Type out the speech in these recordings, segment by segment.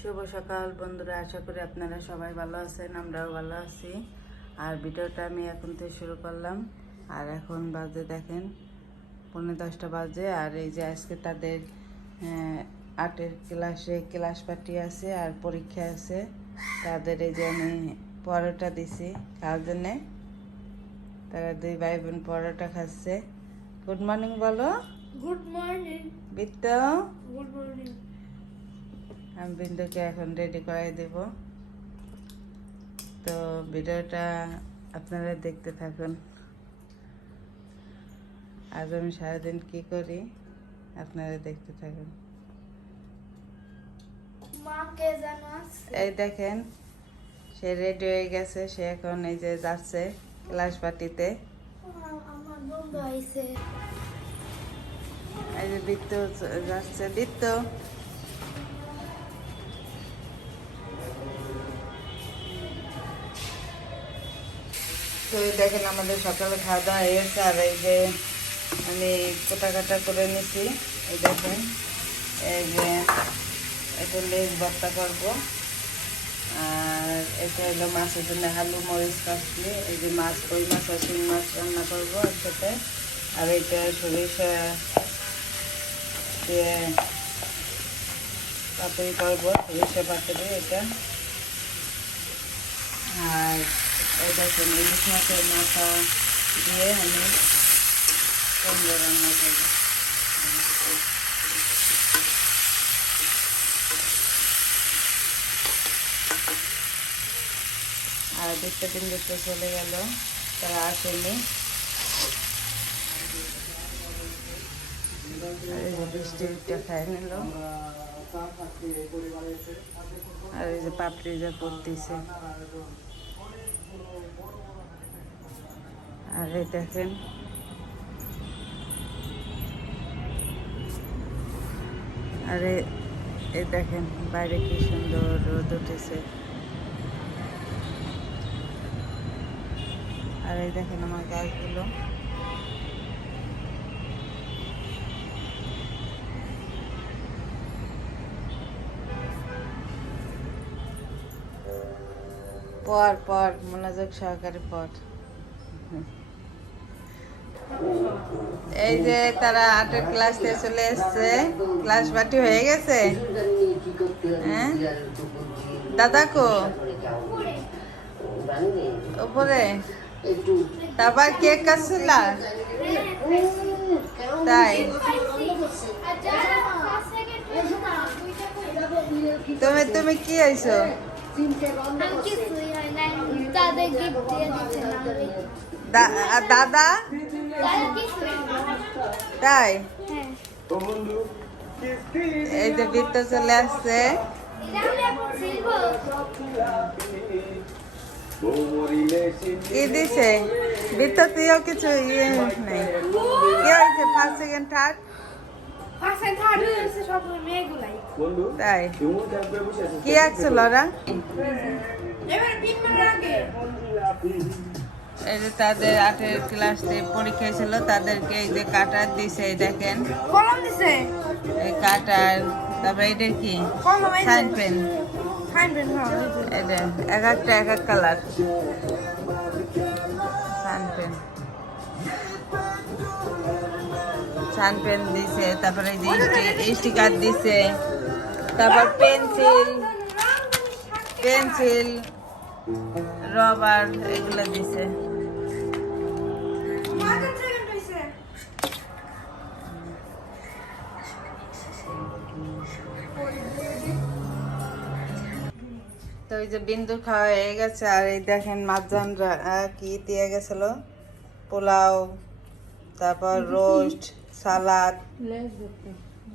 শুভ সকাল বন্ধুরা, আশা করি আপনারা সবাই ভালো আছেন, আমরাও ভালো আছি। আর ভিডিওটা আমি এখন থেকে শুরু করলাম। আর এখন বাজে দেখেন 9:30 বাজে। আর এই যে আজকে তাদের আর্টের ক্লাস পার্টি আছে আর পরীক্ষা আছে। তাদের এই যে আমি পরোটা দিছি খাওয়ার জন্যে। তারা দুই ভাই বোন পরোটা খাচ্ছে। গুড মর্নিং বলো। Good morning. বিত্ত, গুড মর্নিং। আমি বিন্দুকে এখন রেডি করাই দেব। তো ভিডিওটা আপনারা দেখতে থাকুন। আজ আমি সারাদিন কি করি আপনারা দেখতে থাকুন। মাকে জানাস। এই দেখেন, সে রেডি হয়ে গেছে। সে এখন এই যে যাচ্ছে ক্লাস পার্টিতে। আমার বন্ধু আইছে। এই যে বৃত্ত যাচ্ছে। বৃত্ত, তো এই দেখেন আমাদের সকালে খাওয়া দাওয়া হয়ে গেছে। আর এই যে আমি কাটা করে নিছি। এই দেখেন, এই যে এটা লেজ ভর্তা করবো। আর এটা হলো মাছের জন্য আলু মরিচ কাটলি। এই যে মাছ, ওই মাছ আর শিং মাছ রান্না করবো একসাথে। আর এইটা সরিষা দিয়ে পাতুরি করবো, সরিষা পাতুরি এটা। আর এই দেখেন ইলিশ মাছের মাথা দিয়ে আমি কুমড়ো রান্না করবো। আর দেখতে তো চলে গেল, তারা আসেনি। আর এই যে বৃষ্টিটা খাই নিল। আর এই যে পাপড়ি যা পড়তেছে। আর এই দেখেন, আর এই দেখেন বাইরে কি সুন্দর রোদ উঠেছে। আর এই দেখেন আমার গাছগুলো। পর মনোযোগ সহকারে পর। এই যে তারা আর্টের ক্লাস থেকে চলে এসছে। ক্লাস পার্টি হয়ে গেছে। হ্যাঁ দাদা কো উপরে? তারপর কেক কাটছিল তাই? তুমি কি আইছো? দাদা তাই? এই যে বৃত্ত চলে আসছে। কি দিছে বৃত্ত? তুইও কিছু ইয়ে নেই? কি হয়েছে ফার্স্ট সেকেন্ড থার্ড? তাই কি আসছিল ওরা? এই যে তাদের আর্টের ক্লাসে পরীক্ষা ছিল, তাদেরকে এই যে কাটার দিছে। এই দেখেন কলম দিছে, এই কাটার। তারপরে এটা কি সাইন পেন। এটা এক একটা কালার সাইন পেন দিছে। তারপরে এই যে স্টিকার দিছে। তারপর পেন্সিল রবার এগুলো দিছে। তো ওই যে বিন্দু খাওয়া হয়ে গেছে। আর এই দেখেন মাছজান কি দিয়ে গেছিল, পোলাও, তারপর রোস্ট, সালাদ,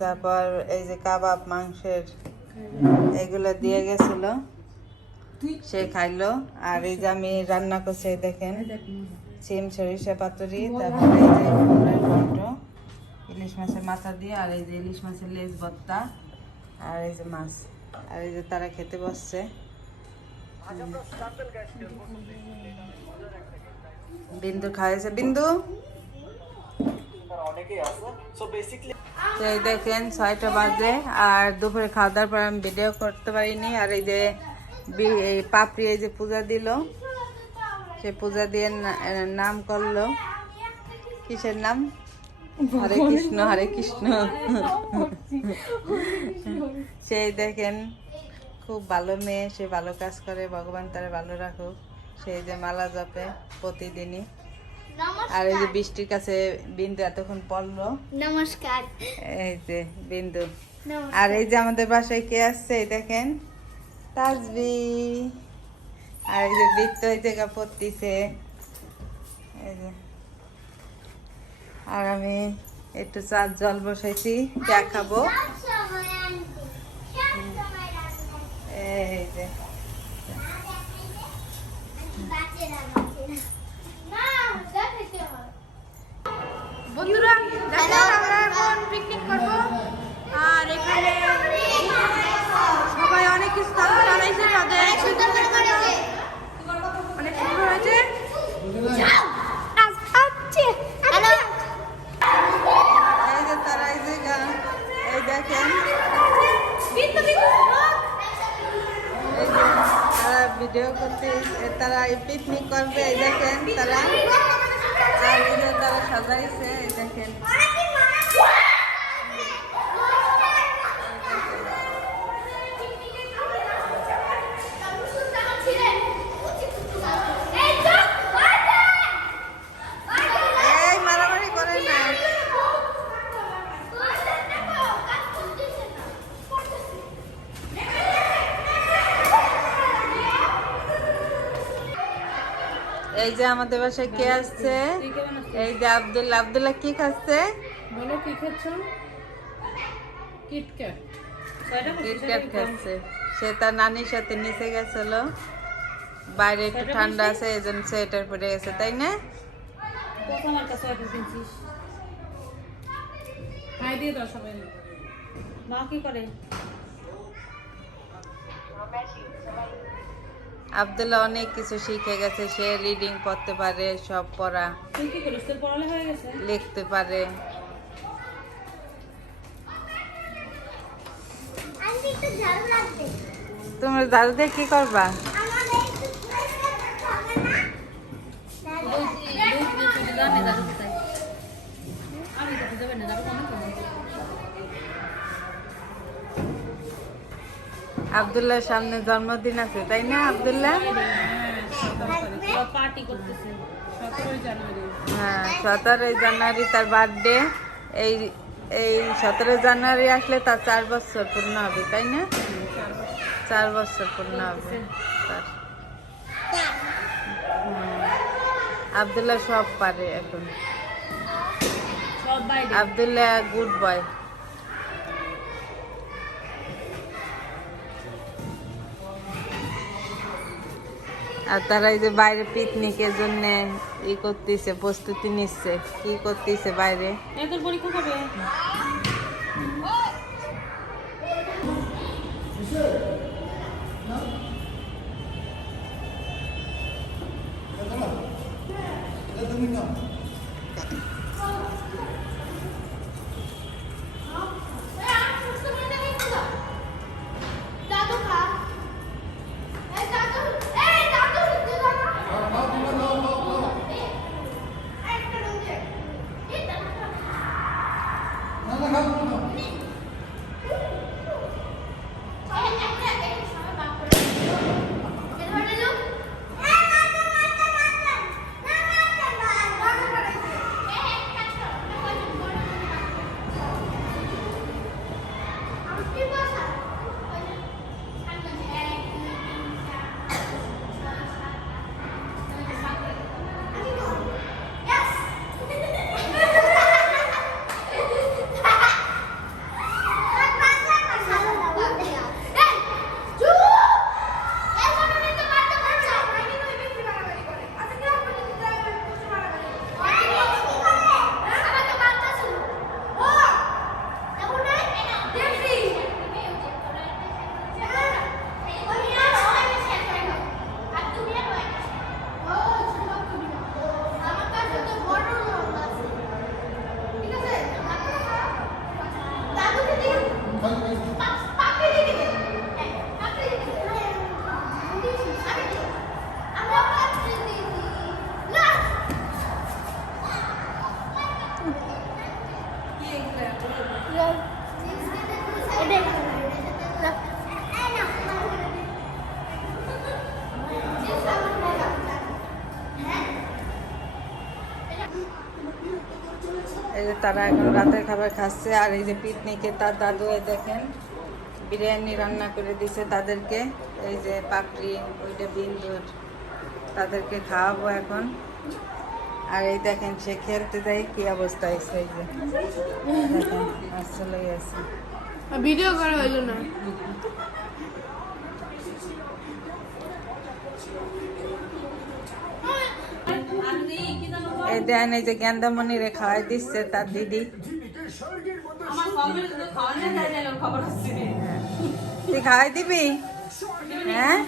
তারপর এই যে কাবাব মাংসের এগুলো দিয়ে গেছিল, সে খাইলো। আর এই যে আমি রান্না করছি, দেখেন সিম সরিষা পাতুরি, তারপরে এই যে কুমড়োর ঘন্ট ইলিশ মাছের মাথা দিয়ে, আর এই যে ইলিশ মাছের লেজ ভর্তা, আর এই যে মাছ। আর এই যে তারা খেতে বসছে। বিন্দু খাইছে। বিন্দু তো এই দেখেন 6টা বাজে আর দুপুরে খাওয়া দাওয়ার পর আমি ভিডিও করতে পারিনি। আর এই যে এই পাপড়ি এই যে পূজা দিল, সে পূজা দিয়ে নাম করলো, কিসের নাম? হরে কৃষ্ণ হরে কৃষ্ণ। সেই দেখেন খুব ভালো মেয়ে, সে ভালো কাজ করে, ভগবান তারে ভালো রাখুক। সেই যে মালা জপে প্রতিদিনই। আর এই যে বৃষ্টির কাছে বিন্দু এতক্ষণ পড়লো। নমস্কার। এই যে বিন্দু। আর এই যে আমাদের বাসায় কে আসছে এই দেখেন, তাজবি। আর এই যে বৃত্ত এই জায়গা পড়তিছে, এই যে। আর আমি একটু চার জল বসাইছি, চা খাবো। এই যে বন্ধুরা দেখো আমরা এখন পিকনিক করব। আর এখানে সবাই অনেক কিছু তারা জানাইছে, তাদের অনেক সুন্দর হয়েছে। এই যে তারা এই যে এই দেখেন, এই যে তারা ভিডিও করতে, তারা পিকনিক করবে। এই দেখেন তারা, আর এই যে তারা সাজাইছে, এই দেখেন। এই মারামারি করে না। এই যে আমাদের বাসায় কে আসছে, এই যে আব্দুল্লাহ। আব্দুল্লাহ কি খাচ্ছে? বলো কি খাচ্ছ? কিটক্যাট। কিটক্যাট খাচ্ছে। সে তার নানির সাথে নিচে গেছিল, বাইরে একটু ঠান্ডা আছে এই জন্য সোয়েটার পরে গেছে, তাই না? কত আমার কাছে সোয়েটার কিনছিস? হাই দিয়ে দাও সবাই। মা কি করে? আব্দুল্লাহ অনেক কিছু শিখে গেছে, সে রিডিং পড়তে পারে, সব পড়া তুই কি করিস? তোর পড়ালে হয়ে গেছে? লিখতে পারে। তুমি দাদু দিয়ে কি করবা? আমি তো যাবে না, যাবো অনেক কম। আব্দুল্লাহর সামনে জন্মদিন আছে, তাই না আব্দুল্লাহ? পার্টি করতেছে 17 জানুয়ারি। হ্যাঁ 17 জানুয়ারি তার বার্থডে। এই এই 17 জানুয়ারি আসলে তার 4 বছর পূর্ণ হবে, তাই না? 4 বছর পূর্ণ হবে তার। আব্দুল্লাহ সব পারে এখন। সব বাইরে। Abdullah good boy. আর তারা এই যে বাইরে পিকনিকের জন্য ই করতেছে, প্রস্তুতি নিচ্ছে। কি করতেছে বাইরে? এদের পরীক্ষা কবে? দাদু খা। এই দাদু, এই দাদু তারা এখন রাতের খাবার খাচ্ছে। আর এই যে পিকনিকে তার দাদু এই দেখেন বিরিয়ানি রান্না করে দিছে তাদেরকে, এই যে পাপড়ি ওইটা বিন্দুর, তাদেরকে খাওয়াবো এখন। আর এই দেখেন সে খেলতে যায় কি অবস্থা হয়েছে, এই যে দেখেন আর চলে গেছে। ভিডিও করা হইল না। এই দেন এই যে গেন্দামণি রে খাওয়াই দিচ্ছে তার দিদি। তুই খাওয়াই দিবি? হ্যাঁ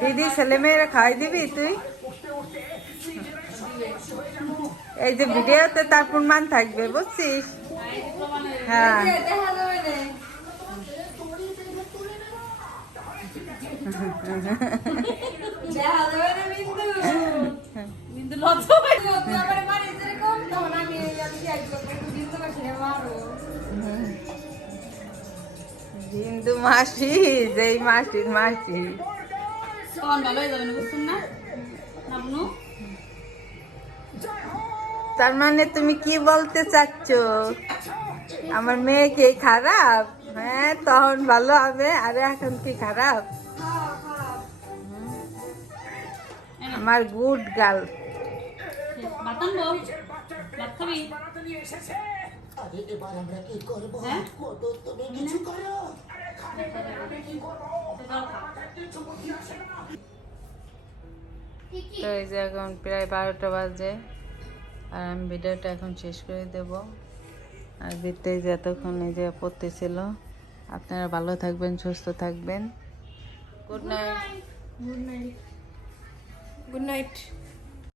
দিদি ছেলে মেয়েরা খাওয়াই দিবি তুই? এই যে ভিডিওতে তার প্রমাণ থাকবে বুঝছিস? হ্যাঁ কিন্তু লজ্জা পাই। হিন্দু মাসি, যেই মাসির মাসি। তখন ভালো হয়ে যাবে না, বুঝছেন না নাবনু? তার মানে তুমি কি বলতে চাচ্ছ? আমার মেয়ে কি খারাপ? হ্যাঁ তখন ভালো হবে, আরে এখন কি খারাপ? আমার গুড গার্ল। ভাত আনবো? ভাত খাবি? হ্যাঁ? তো এই যে এখন প্রায় 12টা বাজে, আর আমি ভিডিওটা এখন শেষ করে দেব। আর ভিতরে যে এতক্ষণ এই যে পড়তেছিল, আপনারা ভালো থাকবেন, সুস্থ থাকবেন। Good night. Good night. Good night.